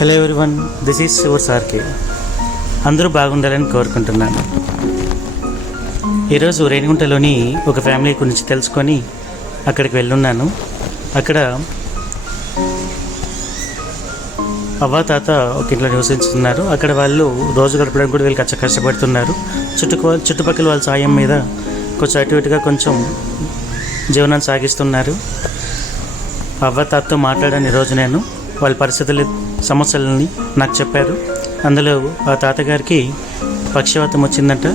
Hello everyone, this is your సార్కే. అందరూ బాగుండాలని కోరుకుంటున్నాను. ఈరోజు రేణిగుంటలోని ఒక ఫ్యామిలీ గురించి తెలుసుకొని అక్కడికి వెళ్ళున్నాను. అక్కడ అవ్వ తాత ఒక ఇంట్లో నివసిస్తున్నారు. అక్కడ వాళ్ళు రోజు గడపడానికి కూడా వీళ్ళు కష్టపడుతున్నారు. చుట్టుపక్కల వాళ్ళ సాయం మీద కొంచెం అటు ఇటుగా కొంచెం జీవనాన్ని సాగిస్తున్నారు. అవ్వ తాతతో మాట్లాడాను ఈరోజు నేను. వాళ్ళ పరిస్థితులు సమస్యలని నాకు చెప్పారు. అందులో ఆ తాతగారికి పక్షవాతం వచ్చిందంట.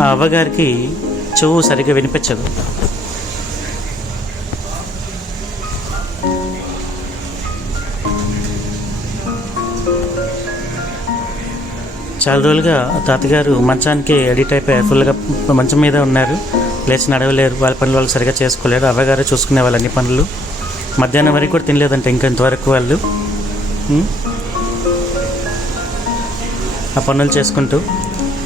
ఆ అవ్వగారికి చెవు సరిగ్గా వినిపించదు. చాలా రోజులుగా తాతగారు మంచానికి ఎడిట్ అయిపోయి ఫుల్గా మంచం మీద ఉన్నారు. లేచి నడవలేరు. వాళ్ళ పనులు వాళ్ళు సరిగా చేసుకోలేరు. అవ్వగారు చూసుకునే వాళ్ళు అన్ని పనులు. మధ్యాహ్నం వరకు కూడా తినలేదంటే ఇంతవరకు వాళ్ళు ఆ పనులు చేసుకుంటూ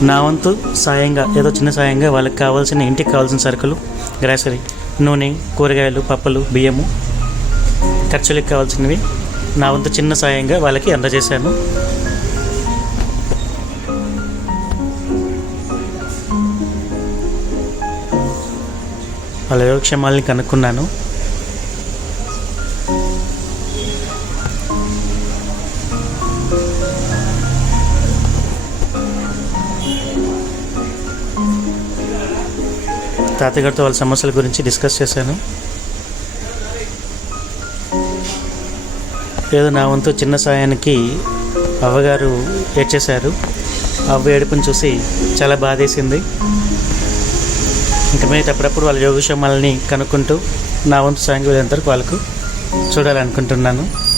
నా వంతు సాయంగా ఏదో చిన్న సాయంగా వాళ్ళకి కావాల్సిన ఇంటికి కావాల్సిన సరుకులు, గ్రాసరీ, నూనె, కూరగాయలు, పప్పులు, బియ్యము, ఖర్చులకు కావాల్సినవి నా వంతు చిన్న సాయంగా వాళ్ళకి అందజేశాను. వాళ్ళ యోగక్షేమాలని కనుక్కున్నాను. తాతగారితో వాళ్ళ సమస్యల గురించి డిస్కస్ చేశాను. ఏదో నా వంతు చిన్న సాయానికి అవ్వగారు ఏడ్చేశారు. అవ్వ ఏడుపుని చూసి చాలా బాధేసింది. ఇంక మీద అప్పుడప్పుడు వాళ్ళ యోగక్షేమాలని కనుక్కుంటూ నా వంతు సాయం వీళ్ళంతవరకు వాళ్ళకు చూడాలనుకుంటున్నాను.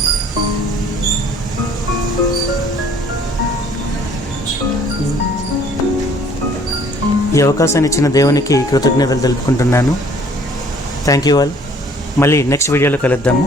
ఈ అవకాశాన్ని ఇచ్చిన దేవునికి కృతజ్ఞతలు తెలుపుకుంటున్నాను. Thank you all. మళ్ళీ నెక్స్ట్ వీడియోలో కలుద్దాము.